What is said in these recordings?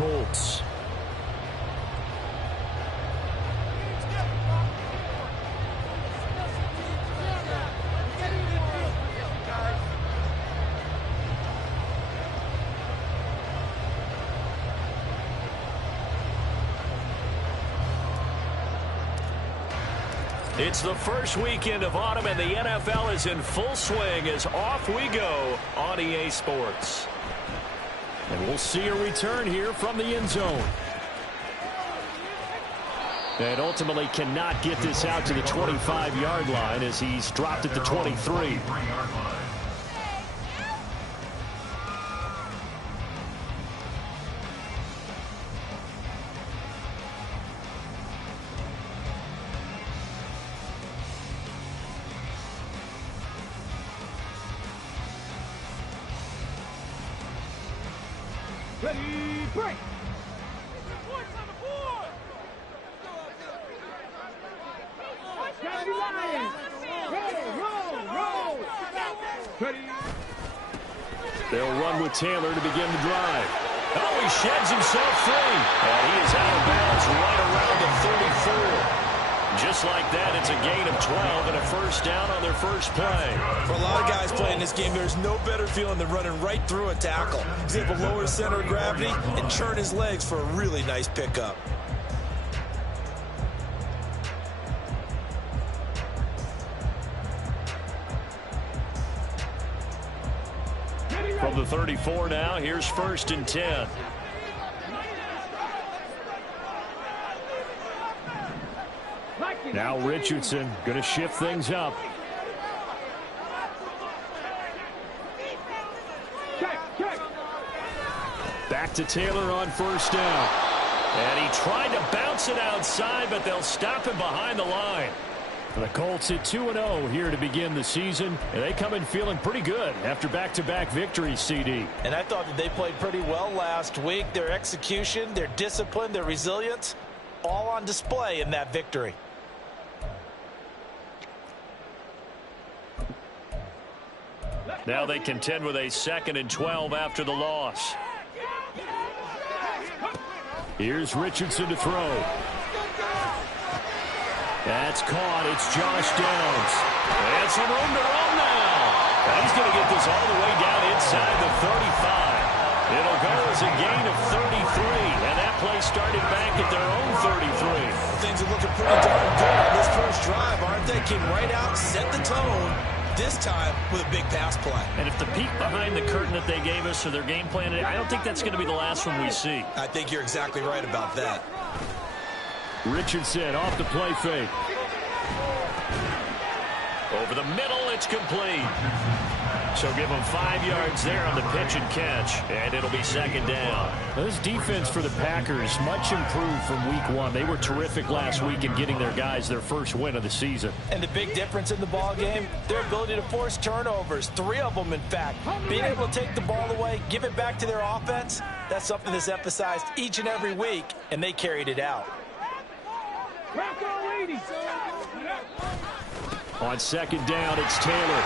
Colts. It's the first weekend of autumn, and the NFL is in full swing as off we go on EA Sports. And we'll see a return here from the end zone. And ultimately cannot get this out to the 25-yard line as he's dropped at the 23. Ready, break! They'll run with Taylor to begin the drive. Oh, he sheds himself free. And he is out of bounds right around the 34. Just like that, it's a gain of 12 and a first down on their first play. For a lot of guys playing this game, there's no better feeling than running right through a tackle. He's able to lower his center of gravity and churn his legs for a really nice pickup. From the 34 now, here's 1st and 10. Now Richardson going to shift things up. Back to Taylor on 1st down. And he tried to bounce it outside, but they'll stop him behind the line. The Colts at 2-0 here to begin the season. And they come in feeling pretty good after back-to-back victories, CD. And I thought that they played pretty well last week. Their execution, their discipline, their resilience, all on display in that victory. Now they contend with a 2nd and 12 after the loss. Here's Richardson to throw. That's caught. It's Josh Downs. And some room to run now. And he's going to get this all the way down inside the 35. It'll go as a gain of 33. And that play started back at their own 33. Things are looking pretty darn good on this first drive, aren't they? Came right out, set the tone. This time with a big pass play. And if the peek behind the curtain that they gave us or their game plan, I don't think that's going to be the last one we see. I think you're exactly right about that. Richardson off the play fake. Over the middle, it's complete. So give them 5 yards there on the pitch and catch, and it'll be 2nd down. This defense for the Packers, much improved from week 1. They were terrific last week in getting their guys their first win of the season. And the big difference in the ball game, their ability to force turnovers, 3 of them in fact. Being able to take the ball away, give it back to their offense, that's something that's emphasized each and every week, and they carried it out. On 2nd down, it's Taylor.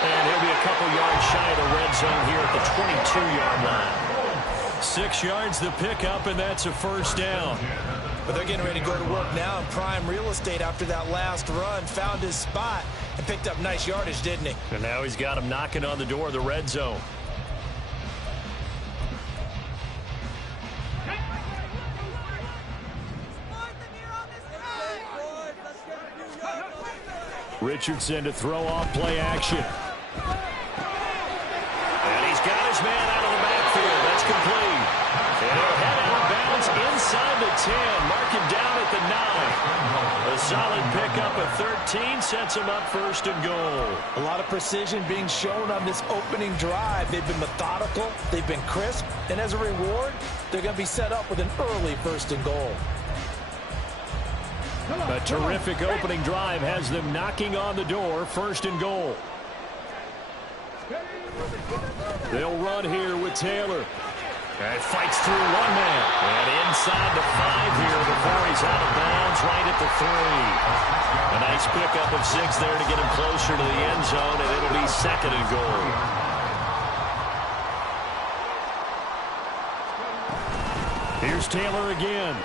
And he'll be a couple yards shy of the red zone here at the 22-yard line. 6 yards the pickup, and that's a first down. But they're getting ready to go to work now in prime real estate after that last run. Found his spot and picked up nice yardage, didn't he? And now he's got him knocking on the door of the red zone. Richardson to throw off play action. And he's got his man out of the backfield. That's complete. And he'll head out of bounds inside the 10. Mark him down at the 9. A solid pickup of 13 sets him up 1st and goal. A lot of precision being shown on this opening drive. They've been methodical. They've been crisp. And as a reward, they're going to be set up with an early 1st and goal. A terrific opening drive has them knocking on the door, 1st and goal. They'll run here with Taylor. And fights through one man. And inside the 5 here before he's out of bounds right at the 3. A nice pickup of 6 there to get him closer to the end zone, and it'll be 2nd and goal. Here's Taylor again.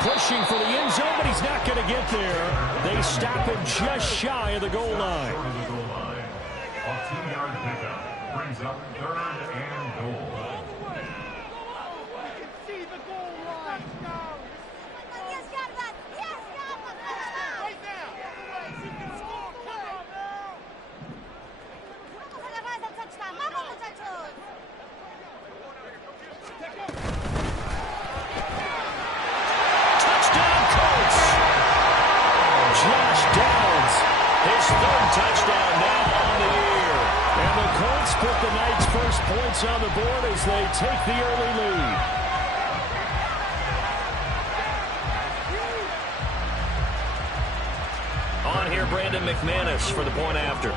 Pushing for the end zone, but he's not going to get there. They stop him just shy of the goal line. A 2-yard pickup brings up 3rd and goal. Touchdown now on the year. And the Colts put the Knights' first points on the board as they take the early lead. On here, Brandon McManus for the point after.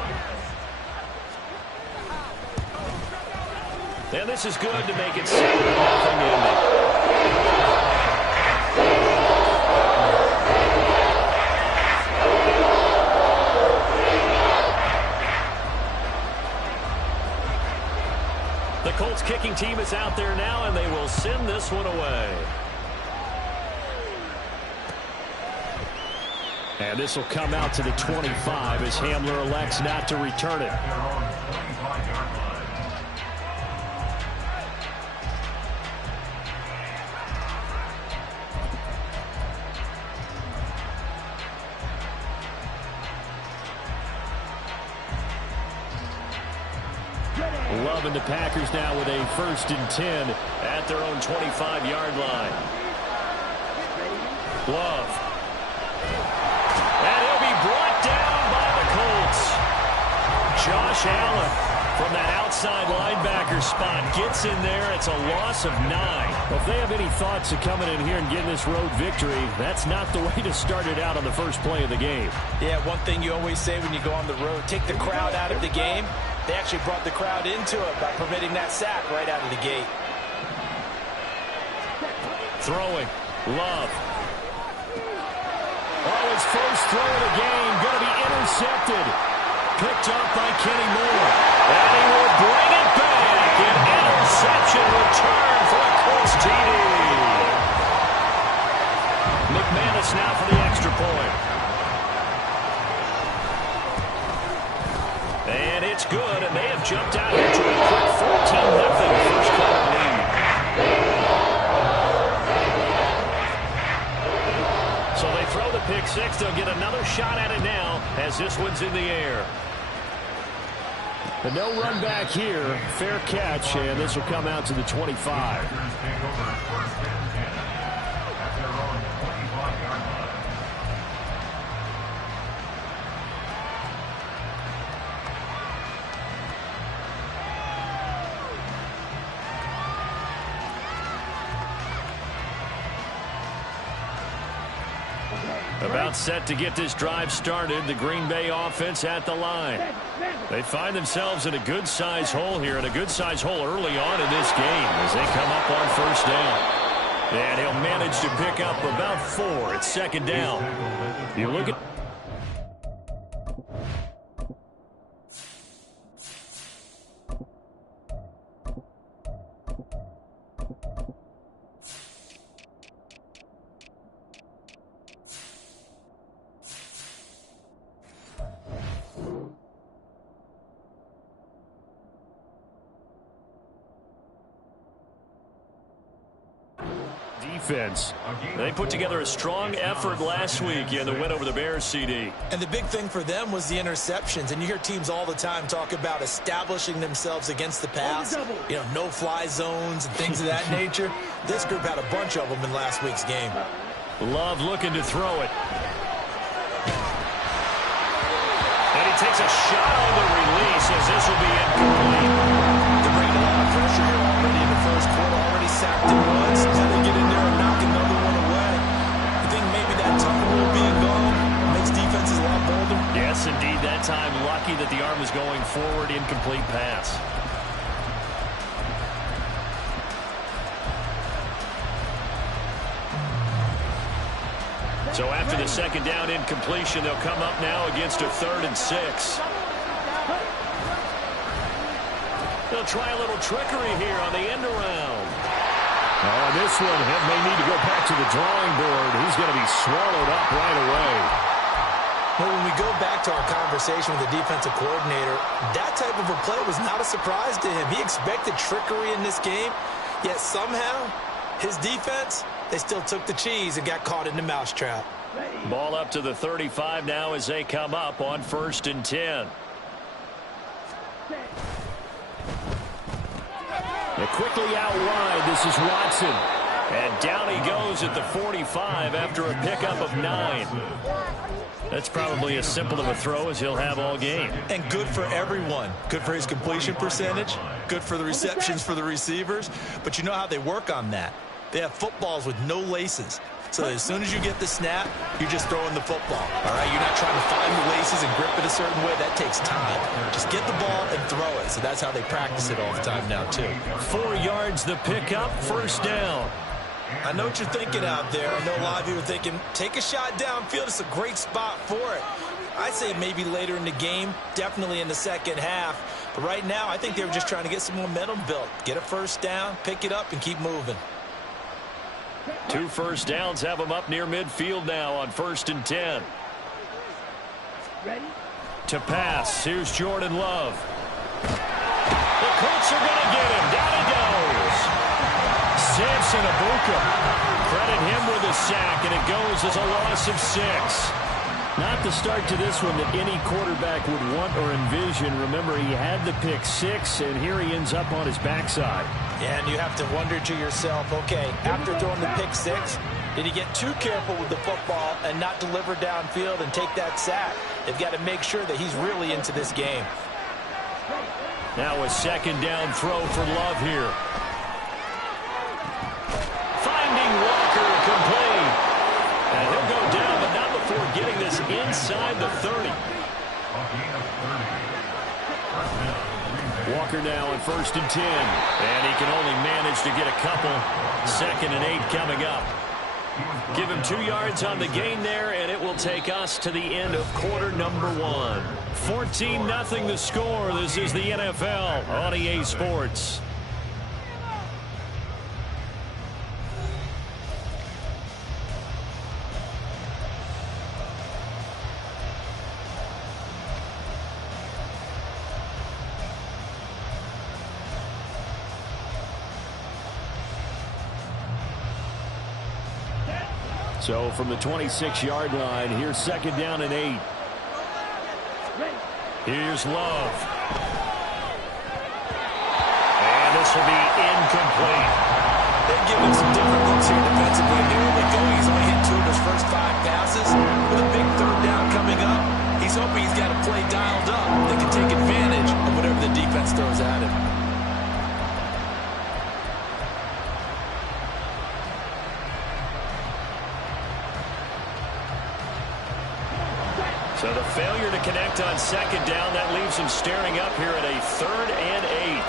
And this is good to make it 7-0 Indy. The Colts kicking team is out there now, and they will send this one away. And this will come out to the 25 as Hamler elects not to return it. Love and the Packers now with a 1st and 10 at their own 25-yard line. Love. And he'll be brought down by the Colts. Josh Allen from that outside linebacker spot gets in there. It's a loss of 9. Well, if they have any thoughts of coming in here and getting this road victory, that's not the way to start it out on the first play of the game. Yeah, one thing you always say when you go on the road, take the crowd out of the game. They actually brought the crowd into it by permitting that sack right out of the gate. Throwing. Love. Oh, his first throw of the game going to be intercepted. Picked up by Kenny Moore. And he will bring it back. An interception return for a Colts TD. McManus now for the extra point. And it's good, and they have jumped out here to a quick 14-0 first quarter lead. So they throw the pick six. They'll get another shot at it now as this one's in the air. But no run back here. Fair catch, and this will come out to the 25. About set to get this drive started. The Green Bay offense at the line. They find themselves in a good-sized hole here, and a good-sized hole early on in this game as they come up on 1st down. And he'll manage to pick up about 4. It's 2nd down. You look at... defense. They put together a strong effort last week in the win over the Bears, CD. And the big thing for them was the interceptions. And you hear teams all the time talk about establishing themselves against the pass. You know, no-fly zones and things of that nature. This group had a bunch of them in last week's game. Love looking to throw it. And he takes a shot on the release as this will be incomplete. They're bringing a lot of pressure here already in the first quarter. Already sacked it once. Now they get in there and knock another one away. I think maybe that tunnel rule being gone makes defenses a lot bolder. Yes, indeed. That time lucky that the arm was going forward. Incomplete pass. So after the 2nd down incompletion, they'll come up now against a 3rd and 6. They'll try a little trickery here on the end around. Oh, this one and may need to go back to the drawing board. He's going to be swallowed up right away. Well, when we go back to our conversation with the defensive coordinator, that type of a play was not a surprise to him. He expected trickery in this game, yet somehow his defense, they still took the cheese and got caught in the mousetrap. Ball up to the 35 now as they come up on 1st and 10. And quickly out wide, this is Watson. And down he goes at the 45 after a pickup of 9. That's probably as simple of a throw as he'll have all game. And good for everyone. Good for his completion percentage. Good for the receptions for the receivers. But you know how they work on that. They have footballs with no laces. So as soon as you get the snap, you're just throwing the football. All right, you're not trying to find the laces and grip it a certain way. That takes time. Just get the ball and throw it. So that's how they practice it all the time now, too. 4 yards the pickup, 1st down. I know what you're thinking out there. I know a lot of you are thinking, take a shot downfield. It's a great spot for it. I'd say maybe later in the game, definitely in the second half. But right now, I think they were just trying to get some momentum built. Get a 1st down, pick it up, and keep moving. 2 first downs have them up near midfield now on 1st and 10. Ready? To pass, here's Jordan Love. The Colts are going to get him. Down he goes. Samson Abuka. Credit him with a sack, and it goes as a loss of 6. Not the start to this one that any quarterback would want or envision. Remember, he had the pick 6, and here he ends up on his backside. Yeah, and you have to wonder to yourself, okay, after throwing the pick 6, did he get too careful with the football and not deliver downfield and take that sack? They've got to make sure that he's really into this game. Now a 2nd down throw for Love here. Finding Walker complete. And he'll go down, but not before getting this inside the 30. Walker now on 1st and 10. And he can only manage to get a couple. 2nd and 8 coming up. Give him 2 yards on the gain there, and it will take us to the end of quarter number 1. 14-0 the score. This is the NFL on EA Sports. So from the 26-yard line, here's 2nd down and 8. Here's Love. And this will be incomplete. They're giving some different looks here defensively. They're only going. He's only hit 2 of his first 5 passes. With a big 3rd down coming up, he's hoping he's got a play dialed up that can take advantage of whatever the defense throws at him. So the failure to connect on 2nd down, that leaves him staring up here at a 3rd and 8.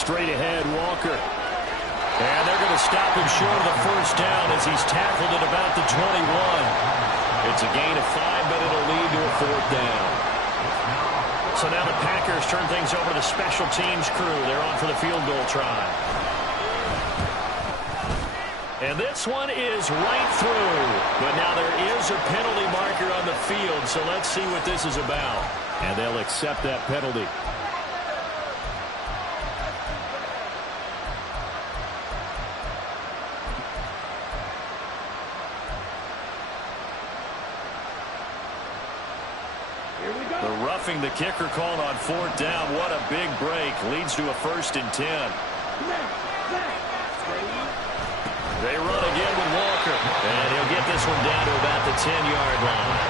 Straight ahead, Walker. And they're going to stop him short of the 1st down as he's tackled at about the 21. It's a gain of 5, but it'll lead to a 4th down. So now the Packers turn things over to the special teams crew. They're on for the field goal try. And this one is right through. But now there is a penalty marker on the field, so let's see what this is about. And they'll accept that penalty. The kicker called on 4th down. What a big break. Leads to a 1st and 10. They run again with Walker. And he'll get this one down to about the 10-yard line.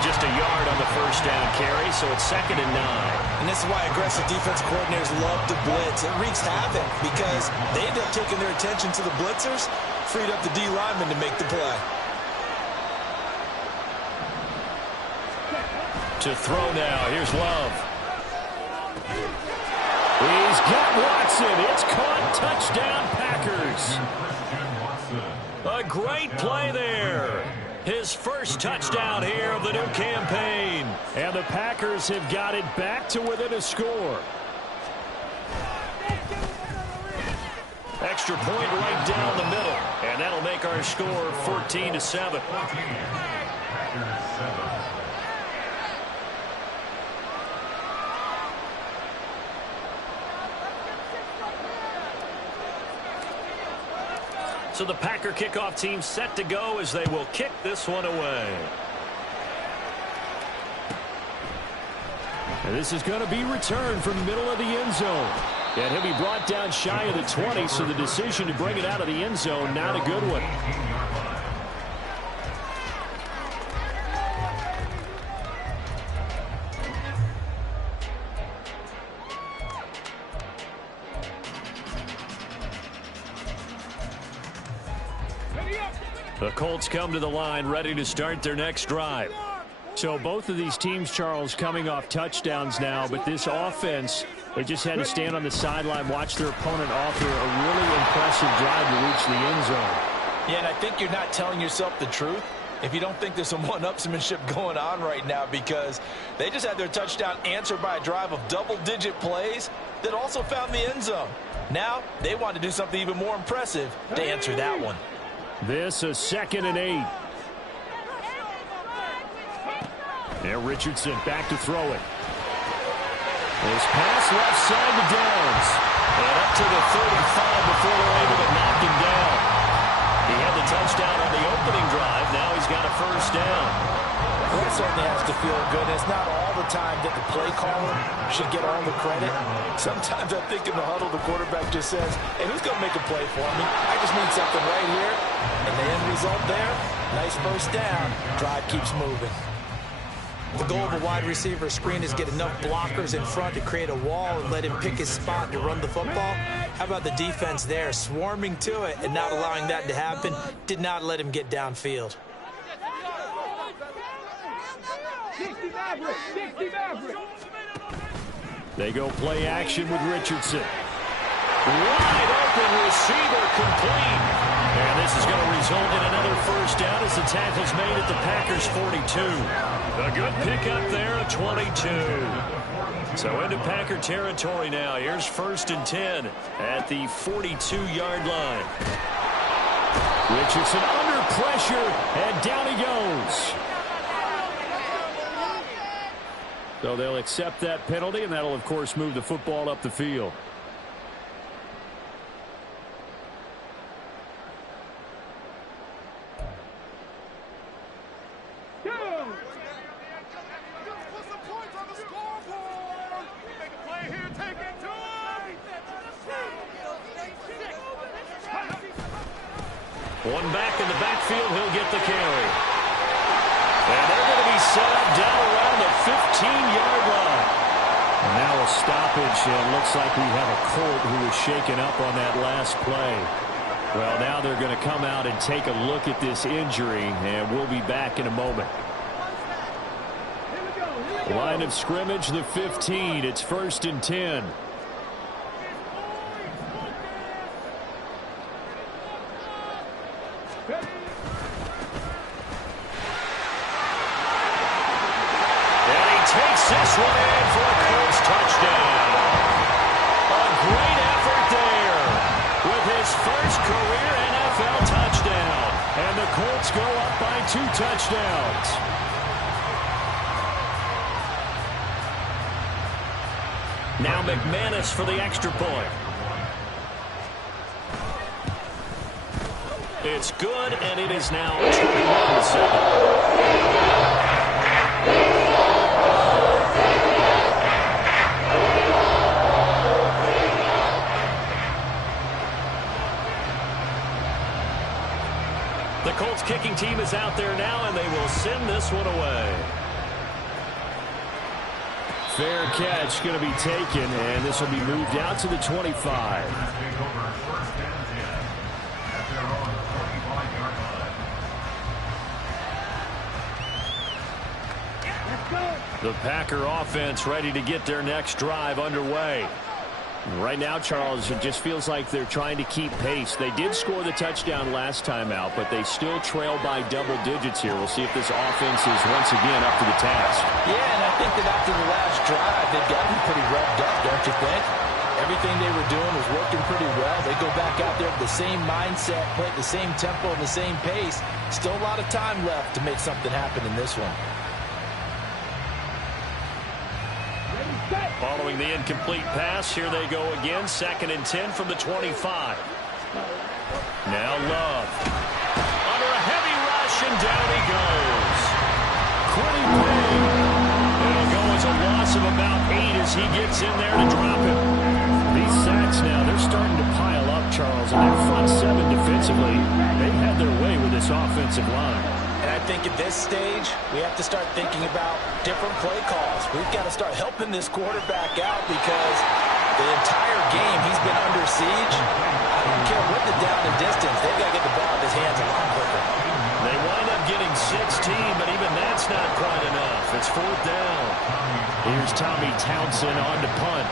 Just a yard on the 1st down carry, so it's 2nd and 9. And this is why aggressive defense coordinators love to blitz. It wreaks havoc because they end up taking their attention to the blitzers, freed up the D lineman to make the play. To throw now. Here's Love. He's got Watson. It's caught. Touchdown, Packers. A great play there. His first touchdown here of the new campaign. And the Packers have got it back to within a score. Extra point right down the middle. And that'll make our score 14-7. So the Packer kickoff team set to go as they will kick this one away. And this is going to be returned from the middle of the end zone. And he'll be brought down shy of the 20, so the decision to bring it out of the end zone, not a good one. The Colts come to the line ready to start their next drive. So both of these teams, Charles, coming off touchdowns now, but this offense, they just had to stand on the sideline, watch their opponent offer a really impressive drive to reach the end zone. Yeah, and I think you're not telling yourself the truth if you don't think there's some one-upsmanship going on right now, because they just had their touchdown answered by a drive of double-digit plays that also found the end zone. Now they want to do something even more impressive to answer that one. This a 2nd and 8. Now Richardson back to throw it. His pass left side to Downs. And up to the 35 before they're able to knock him down. He had the touchdown on the opening drive. Now he's got a first down. Well, that certainly has to feel good. It's not all the time that the play caller should get all the credit. Sometimes I think in the huddle, the quarterback just says, hey, who's going to make a play for me? I just need something right here. And the end result there, nice first down. Drive keeps moving. The goal of a wide receiver screen is get enough blockers in front to create a wall and let him pick his spot to run the football. How about the defense there, swarming to it and not allowing that to happen? Did not let him get downfield. They go play action with Richardson. Wide open receiver complete. And this is going to result in another first down as the tackle's made at the Packers' 42. A good pickup there at 22. So into Packer territory now. Here's 1st and 10 at the 42-yard line. Richardson under pressure, and down he goes. So they'll accept that penalty, and that'll, of course, move the football up the field. One back in the backfield, he'll get the carry. And they're going to be set up down around the 15-yard line. And now a stoppage, and it looks like we have a Colt who was shaken up on that last play. Well, now they're going to come out and take a look at this injury, and we'll be back in a moment. Line of scrimmage, the 15. It's 1st and 10. This one in for a Colts touchdown. A great effort there with his first career NFL touchdown. And the Colts go up by 2 touchdowns. Now McManus for the extra point. It's good, and it is now 21-7. The Colts kicking team is out there now, and they will send this one away. Fair catch going to be taken, and this will be moved out to the 25. The Packer offense ready to get their next drive underway. Right now, Charles, it just feels like they're trying to keep pace. They did score the touchdown last time out, but they still trail by double digits here. We'll see if this offense is once again up to the task. Yeah, and I think that after the last drive, they've gotten pretty revved up, don't you think? Everything they were doing was working pretty well. They go back out there with the same mindset, play at the same tempo and the same pace. Still a lot of time left to make something happen in this one. Following the incomplete pass, here they go again. 2nd and 10 from the 25. Now Love. Under a heavy rush, and down he goes. Quitting big. It'll go as a loss of about 8 as he gets in there to drop it. These sacks now, they're starting to pile up, Charles. And that front 7 defensively, they've had their way with this offensive line. And I think at this stage, we have to start thinking about different play calls. We've got to start helping this quarterback out because the entire game he's been under siege. I don't care what the down and distance. They've got to get the ball in his hands a lot quicker. They wind up getting 16, but even that's not quite enough. It's 4th down. Here's Tommy Townsend on to punt.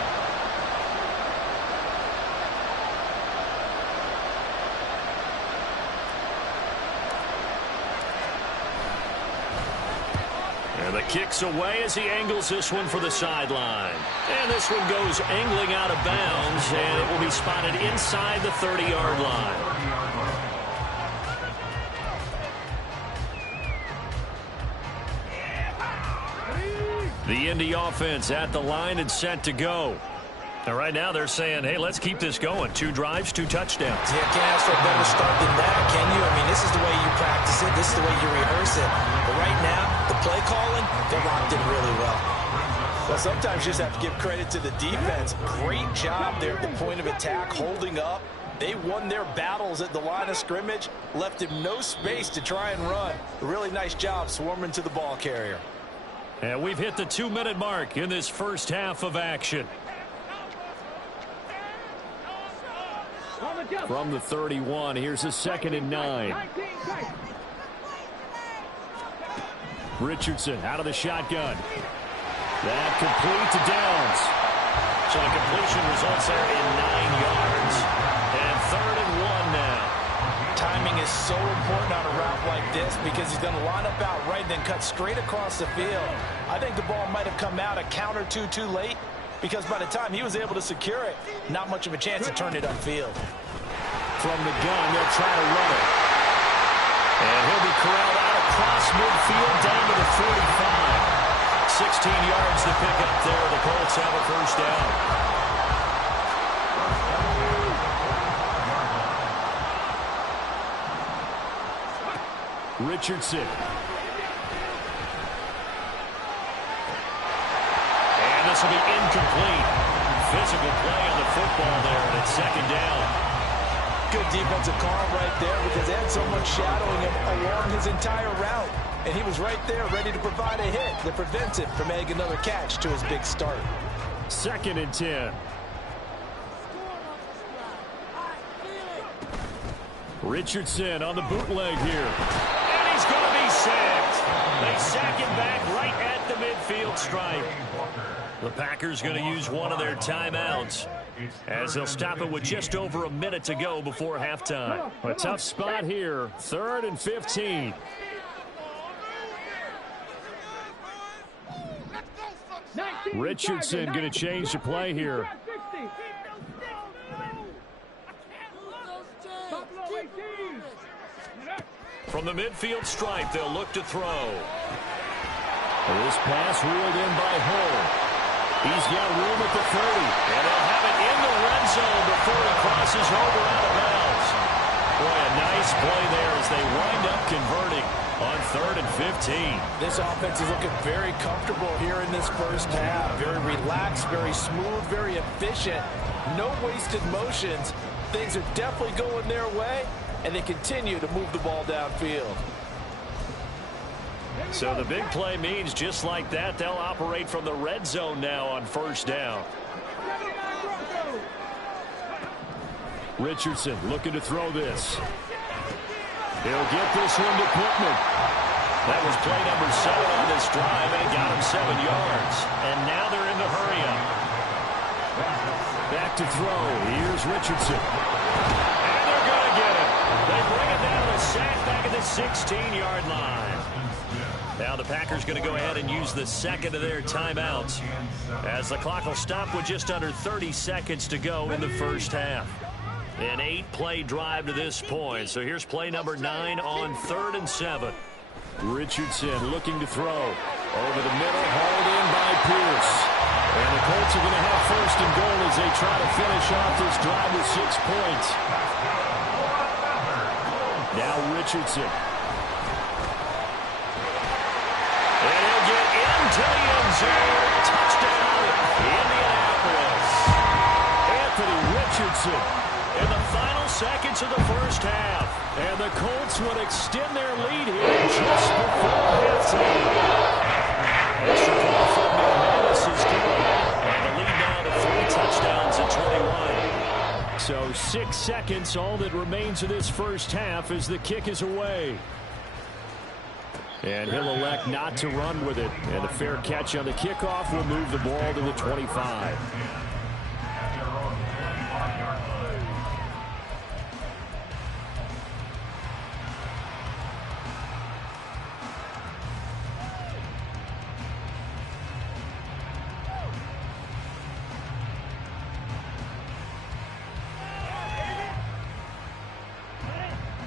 And the kick's away as he angles this one for the sideline. And this one goes angling out of bounds, and it will be spotted inside the 30-yard line. The Indy offense at the line and set to go. And right now they're saying, hey, let's keep this going. 2 drives, 2 touchdowns. Yeah, can't ask for a better start than that, can you? I mean, this is the way you practice it. This is the way you rehearse it. But right now, the play calling, they're locked in really well. Well, sometimes you just have to give credit to the defense. Great job there at the point of attack, holding up. They won their battles at the line of scrimmage, left him no space to try and run. A really nice job swarming to the ball carrier. And we've hit the 2-minute mark in this first half of action. From the 31, here's a 2nd and 9. Richardson out of the shotgun. That complete to Downs. So the completion results there in 9 yards. And 3rd and 1 now. Timing is so important on a route like this because he's going to line up out right and then cut straight across the field. I think the ball might have come out a count or two too late because by the time he was able to secure it, not much of a chance to turn it upfield. From the gun, they'll try to run it. And he'll be corralled out across midfield down to the 45. 16 yards to pick up there. The Colts have a first down. Richardson. And this will be incomplete. Physical play on the football there, and it's 2nd down. Good defensive call right there because they had someone shadowing him along his entire route. And he was right there ready to provide a hit that prevents him from adding another catch to his big start. 2nd and 10. Richardson on the bootleg here. And he's going to be sacked. They sack him back right at the midfield stripe. The Packers going to use one of their timeouts as they'll stop it with just over a minute to go before halftime. A tough spot here. 3rd and 15. Richardson going to change the play here. From the midfield stripe, they'll look to throw. This pass reeled in by Hull. He's got room at the 30. And they'll have it in the red zone before he crosses over out of bounds. Boy, a nice play there as they wind up converting on 3rd and 15. This offense is looking very comfortable here in this first half. Very relaxed, very smooth, very efficient. No wasted motions. Things are definitely going their way, and they continue to move the ball downfield. So the big play means just like that, they'll operate from the red zone now on 1st down. Richardson looking to throw this. He'll get this one to Pittman. That was play number 7 on this drive, and it got him 7 yards. And now they're in the hurry-up. Back to throw. Here's Richardson. And they're going to get him. They bring it down to sack back at the 16-yard line. Now the Packers going to go ahead and use the second of their timeouts as the clock will stop with just under 30 seconds to go in the first half. An 8-play drive to this point. So here's play number 9 on 3rd and 7. Richardson looking to throw. Over the middle, hauled in by Pierce. And the Colts are going to have 1st and goal as they try to finish off this drive with 6 points. Now Richardson. And he'll get into the end zone. Touchdown, Indianapolis. Anthony Richardson in the final seconds of the first half. And the Colts would extend their lead here just before halftime. Extra point from Indianapolis is good. And the lead now to 3 touchdowns at 21. So 6 seconds, all that remains of this first half as the kick is away. And he'll elect not to run with it. And the fair catch on the kickoff will move the ball to the 25.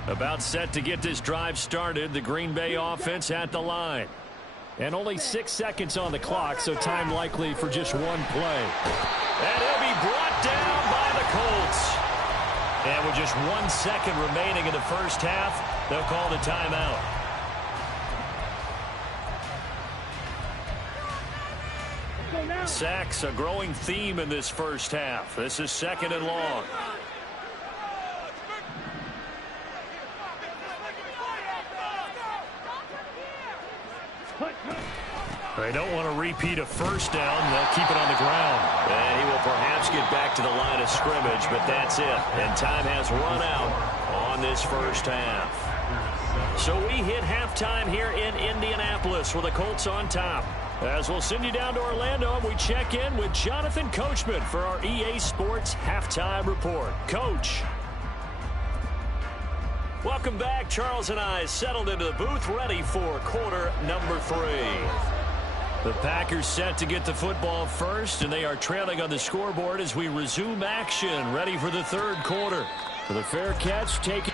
About set to get this drive started. The Green Bay offense at the line. And only 6 seconds on the clock, so time likely for just one play. And he'll be brought down by the Colts. And with just 1 second remaining in the first half, they'll call the timeout. Sacks, a growing theme in this first half. This is 2nd and long. They don't want to repeat a first down. They'll keep it on the ground. And he will perhaps get back to the line of scrimmage, but that's it. And time has run out on this first half. So we hit halftime here in Indianapolis with the Colts on top. As we'll send you down to Orlando, and we check in with Jonathan Coachman for our EA Sports Halftime Report. Coach. Welcome back. Charles and I settled into the booth, ready for quarter number 3. The Packers set to get the football first, and they are trailing on the scoreboard as we resume action, ready for the 3rd quarter. For the fair catch, taken.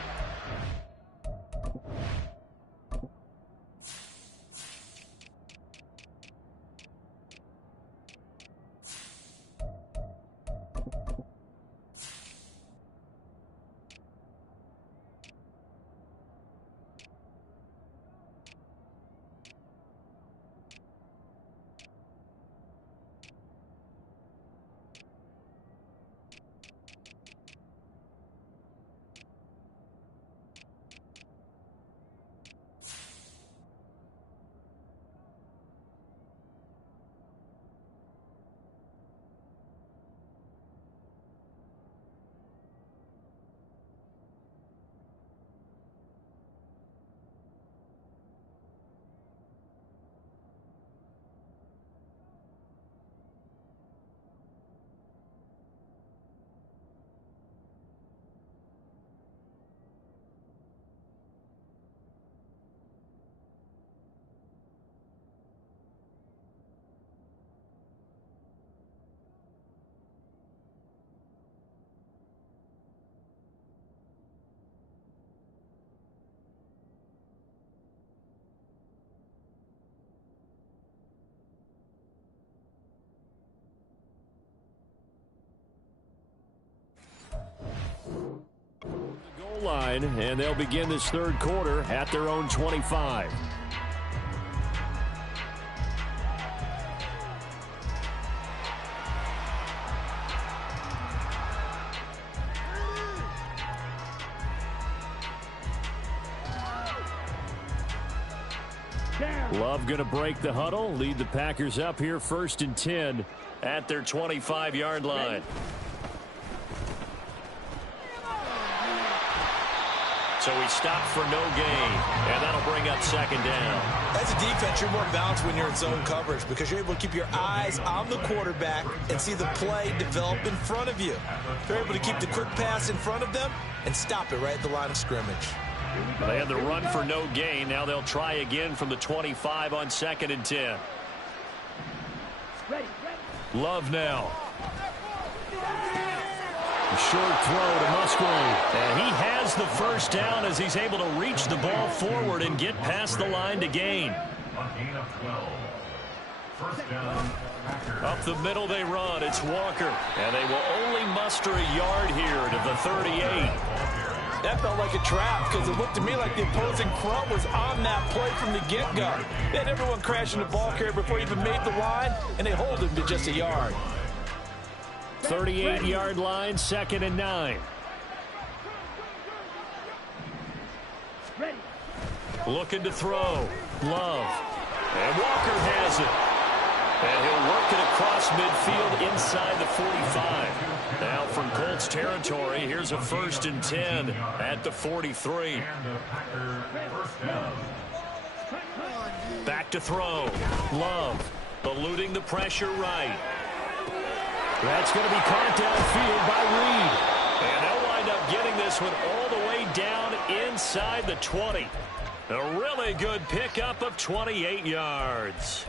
Line, and they'll begin this 3rd quarter at their own 25. Love going to break the huddle, lead the Packers up here 1st and 10 at their 25-yard line. So he stopped for no gain, and that'll bring up second down. As a defense, you're more balanced when you're in zone coverage because you're able to keep your eyes on the quarterback and see the play develop in front of you. You're able to keep the quick pass in front of them and stop it right at the line of scrimmage. They had the run for no gain. Now they'll try again from the 25 on 2nd and 10. Love now. A short throw to Musgrave. And he has the first down as he's able to reach the ball forward and get past the line to gain. Up the middle they run. It's Walker. And they will only muster a yard here to the 38. That felt like a trap because it looked to me like the opposing front was on that play from the get-go. They had everyone crashing the ball carrier before he even made the line, and they hold him to just a yard. 38-yard line, 2nd and 9. Looking to throw. Love. And Walker has it. And he'll work it across midfield inside the 45. Now from Colts territory, here's a 1st and 10 at the 43. Back to throw. Love. Eluding the pressure right. That's going to be caught downfield by Reed. And they'll wind up getting this one all the way down inside the 20. A really good pickup of 28 yards.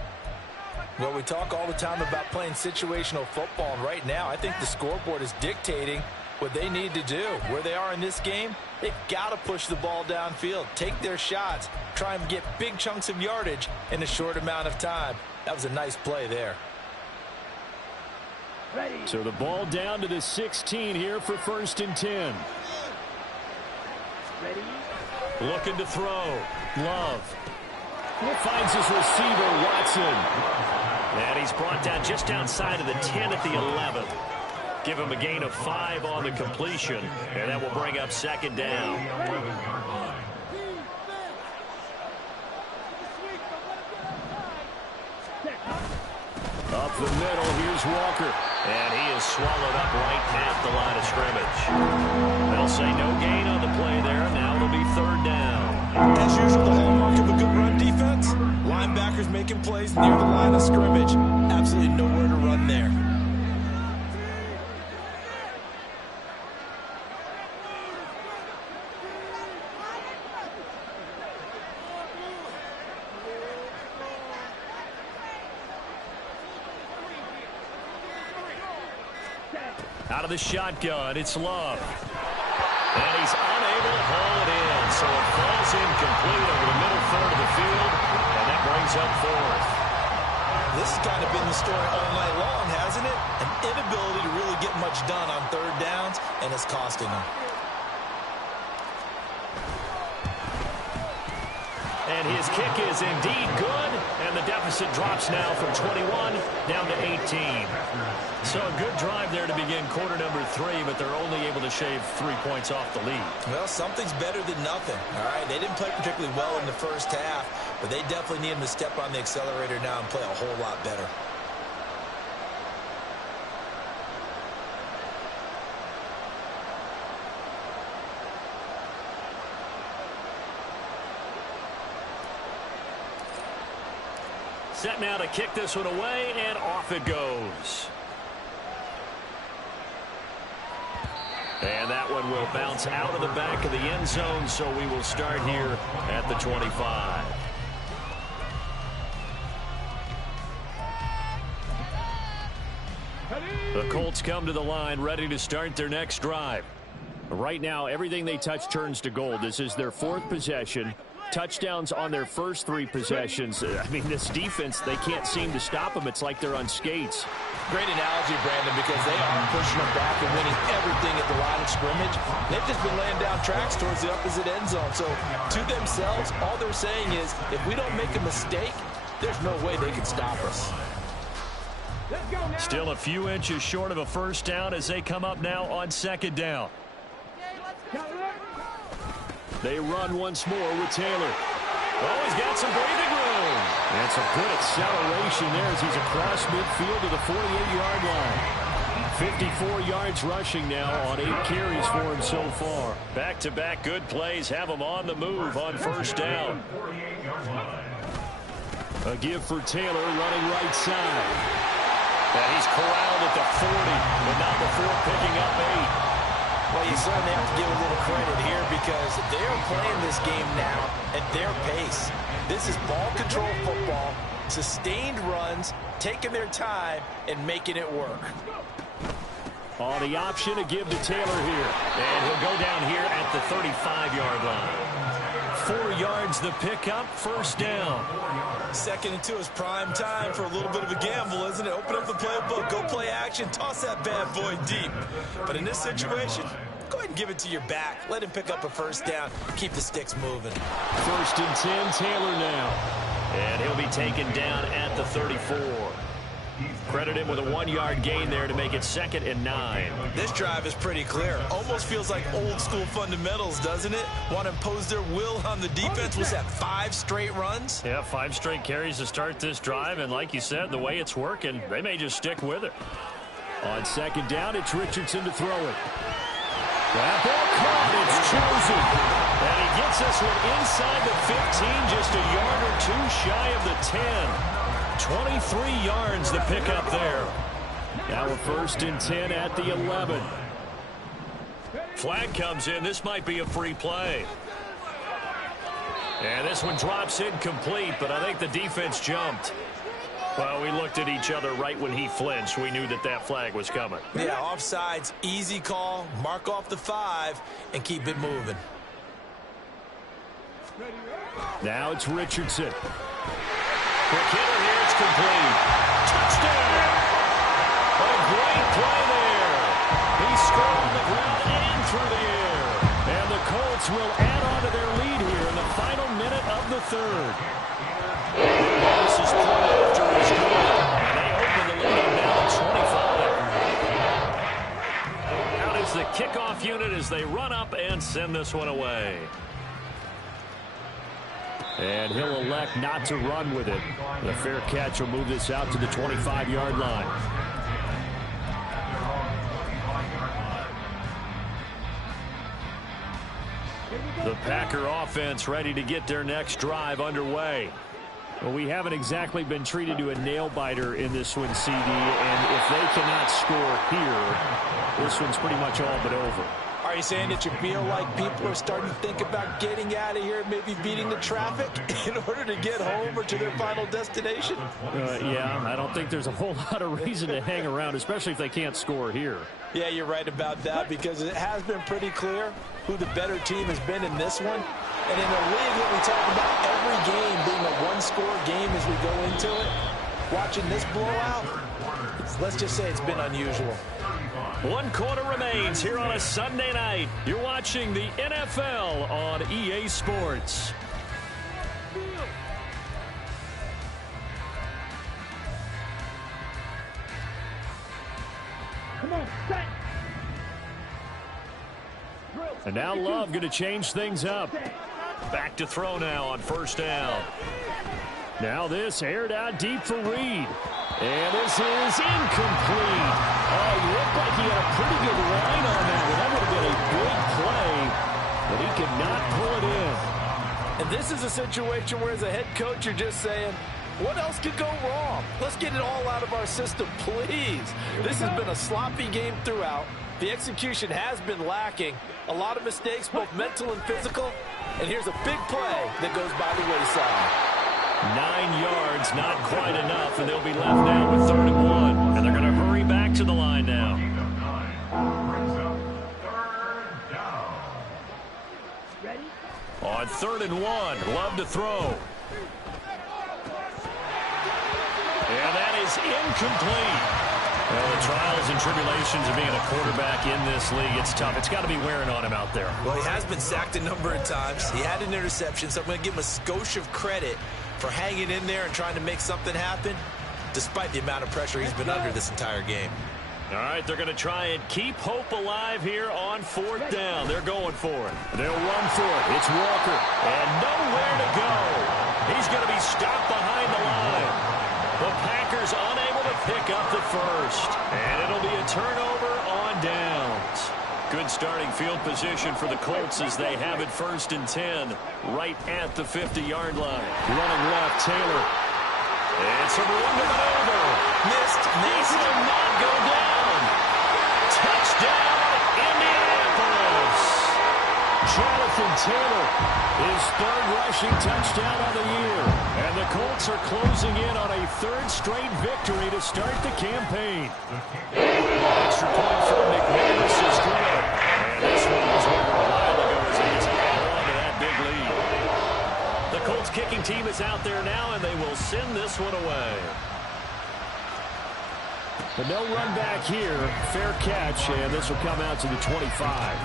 Well, we talk all the time about playing situational football, and right now I think the scoreboard is dictating what they need to do. Where they are in this game, they've got to push the ball downfield, take their shots, try and get big chunks of yardage in a short amount of time. That was a nice play there. So the ball down to the 16 here for 1st and 10. Looking to throw. Love. Finds his receiver, Watson. And he's brought down just outside of the 10 at the 11. Give him a gain of 5 on the completion. And that will bring up 2nd down. Up the middle, here's Walker. And he is swallowed up right at the line of scrimmage. They'll say no gain on the play there. Now it'll be 3rd down. As usual, the hallmark of a good run defense, linebackers making plays near the line of scrimmage. Absolutely nowhere to run there. Out of the shotgun, it's Love. And he's unable to haul it in, so it falls incomplete over the middle third of the field, and that brings up 4th. This has kind of been the story all night long, hasn't it? An inability to really get much done on 3rd downs, and it's costing them. And his kick is indeed good, and the deficit drops now from 21 down to 18. So a good drive there to begin quarter number 3, but they're only able to shave 3 points off the lead. Well, something's better than nothing. All right, they didn't play particularly well in the first half, but they definitely need him to step on the accelerator now and play a whole lot better. Set now to kick this one away, and off it goes. And that one will bounce out of the back of the end zone, so we will start here at the 25. The Colts come to the line ready to start their next drive. Right now, everything they touch turns to gold. This is their 4th possession. Touchdowns on their first 3 possessions. I mean, this defense, they can't seem to stop them. It's like they're on skates. Great analogy, Brandon, because they are pushing them back and winning everything at the line of scrimmage. They've just been laying down tracks towards the opposite end zone. So to themselves, all they're saying is, if we don't make a mistake, there's no way they can stop us. Still a few inches short of a first down as they come up now on 2nd down. They run once more with Taylor. Oh, he's got some breathing room. And some good acceleration there as he's across midfield to the 48-yard line. 54 yards rushing now on 8 carries for him so far. Back-to-back good plays have him on the move on first down. A give for Taylor running right side. And he's corralled at the 40, but not before picking up 8. Well, you certainly have to give a little credit here because they are playing this game now at their pace. This is ball control football, sustained runs, taking their time, and making it work. On the option, a give to Taylor here. And he'll go down here at the 35-yard line. 4 yards the pickup, first down. 2nd and 2 is prime time for a little bit of a gamble, isn't it? Open up the playbook, go play action, toss that bad boy deep. But in this situation, go ahead and give it to your back. Let him pick up a first down. Keep the sticks moving. 1st and 10, Taylor now. And he'll be taken down at the 34. Credit him with a 1-yard gain there to make it 2nd and 9. This drive is pretty clear. Almost feels like old school fundamentals, doesn't it? Want to impose their will on the defense. Was that 5 straight runs? Yeah, 5 straight carries to start this drive. And like you said, the way it's working, they may just stick with it. On 2nd down, it's Richardson to throw it. That ball caught. It's chosen. And he gets this one inside the 15, just a yard or 2 shy of the 10. 23 yards the pickup there. Now a 1st and 10 at the 11. Flag comes in. This might be a free play. And this one drops incomplete, but I think the defense jumped. Well, we looked at each other right when he flinched. We knew that that flag was coming. Yeah, offsides, easy call. Mark off the 5 and keep it moving. Now it's Richardson. Quick hitter here, it's complete. Touchdown! What a great play there. He scored on the ground and through the air. And the Colts will add on to their lead here in the final minute of the 3rd. This is point after is good. And they open the lead now at 25. Out is the kickoff unit as they run up and send this one away. And he'll elect not to run with it. The fair catch will move this out to the 25-yard line. The Packer offense ready to get their next drive underway. Well, we haven't exactly been treated to a nail-biter in this one, CD, and if they cannot score here, this one's pretty much all but over. Are you saying that you feel like people are starting to think about getting out of here, maybe beating the traffic in order to get home or to their final destination? Yeah, I don't think there's a whole lot of reason to hang around, especially if they can't score here. Yeah, you're right about that because it has been pretty clear who the better team has been in this one. And in a league that we talk about every game being a one-score game as we go into it, watching this blowout, let's just say it's been unusual. 1 quarter remains here on a Sunday night. You're watching the NFL on EA Sports. Come on, set. And now Love going to change things up. Back to throw now on first down. Now this aired out deep for Reed. And this is incomplete. Oh, he looked like he had a pretty good line on that one. That would have been a good play, but he could not pull it in. And this is a situation where as a head coach you're just saying, what else could go wrong? Let's get it all out of our system, please. This has been a sloppy game throughout. The execution has been lacking. A lot of mistakes, both mental and physical. And here's a big play that goes by the wayside. 9 yards, not quite enough, and they'll be left now with 3rd and 1. And they're going to hurry back to the line now. Ready? On 3rd and 1, Love to throw. And that is incomplete. Well, the trials and tribulations of being a quarterback in this league, it's tough. It's got to be wearing on him out there. Well, he has been sacked a number of times. He had an interception, so I'm going to give him a skosh of credit for hanging in there and trying to make something happen, despite the amount of pressure he's been under this entire game. All right, they're going to try and keep hope alive here on 4th down. They're going for it. They'll run for it. It's Walker. And nowhere to go. He's going to be stopped behind the line. The Packers unable to to pick up the first. And it'll be a turnover on downs. Good starting field position for the Colts as they have it 1st and 10 right at the 50-yard line. Running left, Taylor. And some room to maneuver. Missed. He will not go down. Touchdown, Indianapolis. Jonathan Taylor, his 3rd rushing touchdown of the year. And the Colts are closing in on a 3rd straight victory to start the campaign. Extra point from McManus is good. And this one was over a while ago as he gets on to that big lead. The Colts kicking team is out there now, and they will send this one away. But no run back here. Fair catch, and this will come out to the 25.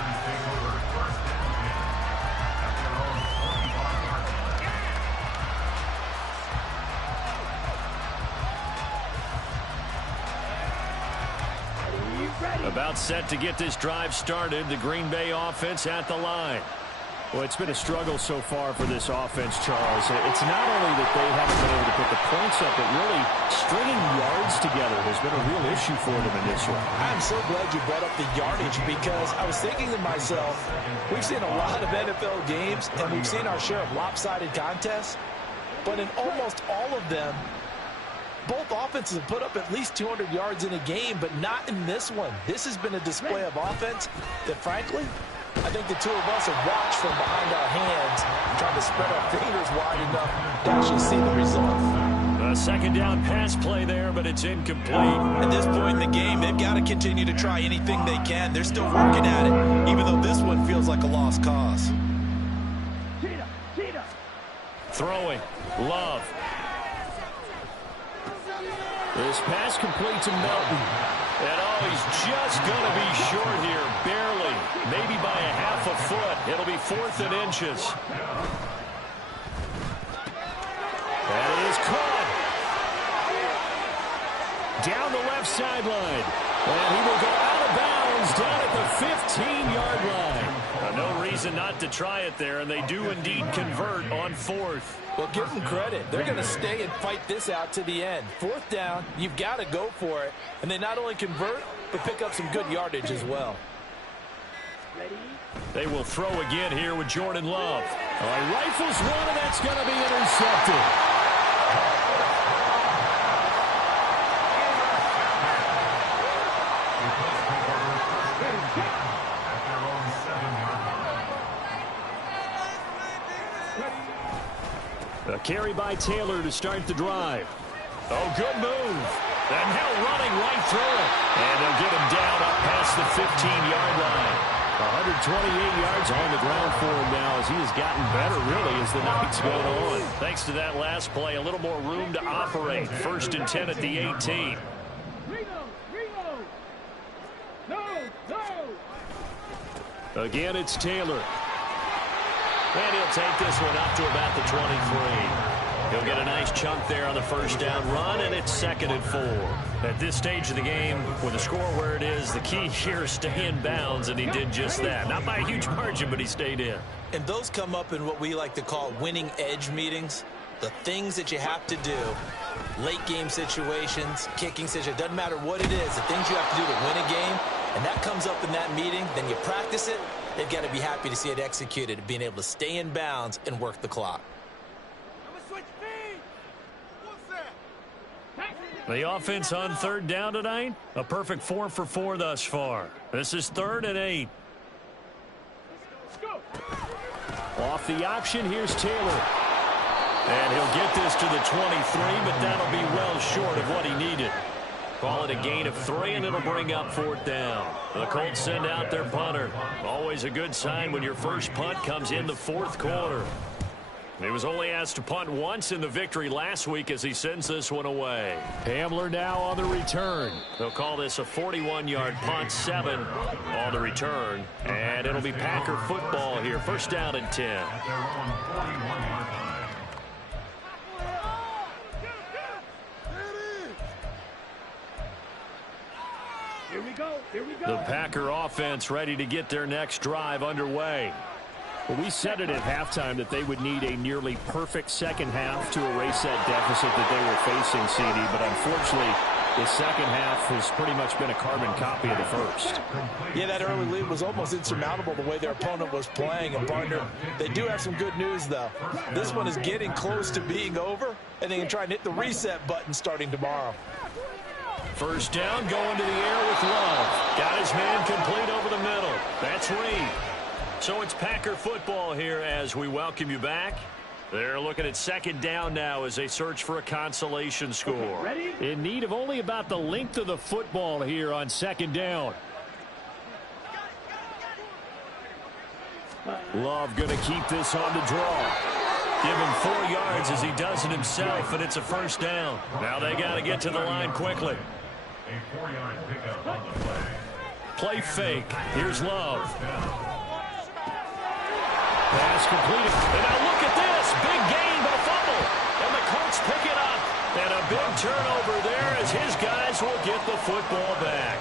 About set to get this drive started. The Green Bay offense at the line. Well, it's been a struggle so far for this offense, Charles. It's not only that they haven't been able to put the points up, but really stringing yards together has been a real issue for them in this one. I'm so glad you brought up the yardage because I was thinking to myself, we've seen a lot of NFL games and we've seen our share of lopsided contests, but in almost all of them, both offenses have put up at least 200 yards in a game, but not in this one. This has been a display of offense that, frankly, I think the two of us have watched from behind our hands, trying to spread our fingers wide enough to actually see the result. A second down pass play there, but it's incomplete. At this point in the game, they've got to continue to try anything they can. They're still working at it, even though this one feels like a lost cause. Throwing. Love. This pass complete to Melton. And he's just going to be short here, barely. Maybe by a half a foot. It'll be 4th and inches. That is caught. Down the left sideline. And he will go out of bounds down at the 15-yard line. No reason not to try it there, and they do indeed convert on 4th. Well, give them credit. They're going to stay and fight this out to the end. 4th down, you've got to go for it. And they not only convert, but pick up some good yardage as well. They will throw again here with Jordan Love. He rifles one, and that's going to be intercepted. A carry by Taylor to start the drive. Oh, good move. And now running right through it. And they'll get him down up past the 15-yard line. 128 yards on the ground for him now as he has gotten better, really, as the night's going on. Thanks to that last play, a little more room to operate. 1st and 10 at the 18. Again, it's Taylor. And he'll take this one up to about the 23. He'll get a nice chunk there on the 1st down run, and it's 2nd and 4. At this stage of the game, with the score where it is, the key here is stay in bounds, and he did just that. Not by a huge margin, but he stayed in. And those come up in what we like to call winning edge meetings. The things that you have to do, late game situations, kicking situations, doesn't matter what it is, the things you have to do to win a game, and that comes up in that meeting, then you practice it. They've got to be happy to see it executed, being able to stay in bounds and work the clock. The offense on 3rd down tonight, a perfect 4 for 4 thus far. This is 3rd and 8. Off the option, here's Taylor. And he'll get this to the 23, but that'll be well short of what he needed. Call it a gain of 3, and it'll bring up 4th down. The Colts send out their punter. Always a good sign when your first punt comes in the 4th quarter. He was only asked to punt once in the victory last week as he sends this one away. Hamler now on the return. They'll call this a 41-yard punt, 7 on the return. And it'll be Packer football here. 1st down and 10. Here we go. The Packer offense ready to get their next drive underway. Well, we said it at halftime that they would need a nearly perfect second half to erase that deficit that they were facing, CD. But unfortunately, The second half has pretty much been a carbon copy of the first. Yeah, that early lead was almost insurmountable the way their opponent was playing. And, partner, they do have some good news, though. This one is getting close to being over, and they can try and hit the reset button starting tomorrow. First down, going to the air with Love. Got his man complete over the middle. That's Reed. So it's Packer football here as we welcome you back. They're looking at second down now as they search for a consolation score. In need of only about the length of the football here on second down. Love going to keep this on the draw. Give him 4 yards as he does it himself, and it's a first down. Now they got to get to the line quickly. A 4-yard pickup on the play. Play fake. Here's Love. Pass completed. And now look at this. Big gain, but a fumble. And the Colts pick it up. And a big turnover there as his guys will get the football back.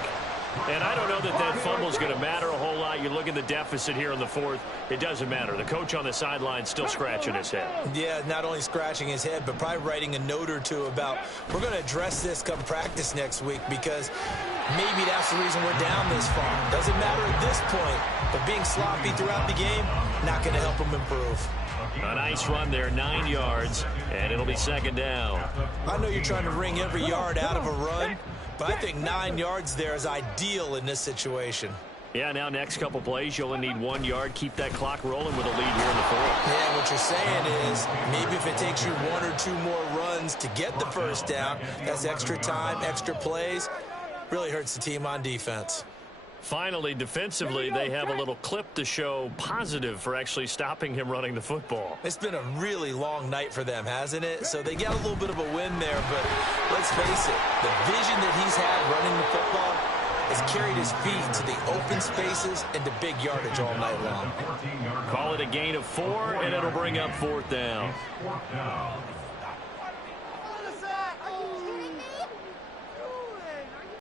And I don't know that that fumble is going to matter a whole lot. You look at the deficit here in the fourth. It doesn't matter. The coach on the sideline still scratching his head. Yeah, not only scratching his head, but probably writing a note or two about we're going to address this come practice next week because maybe that's the reason we're down this far. Doesn't matter at this point, but being sloppy throughout the game, not going to help them improve. A nice run there, 9 yards, and it'll be second down. I know you're trying to wring every yard out of a run, but I think 9 yards there is ideal in this situation. Yeah, now next couple plays, you only need 1 yard. Keep that clock rolling with a lead here in the fourth. Yeah, what you're saying is maybe if it takes you 1 or 2 more runs to get the first down, that's extra time, extra plays. Really hurts the team on defense. Finally, defensively, they have a little clip to show positive for actually stopping him running the football. It's been a really long night for them, hasn't it? So they got a little bit of a win there, but let's face it, the vision that he's had running the football has carried his feet to the open spaces and to big yardage all night long. Call it a gain of 4, and it'll bring up fourth down.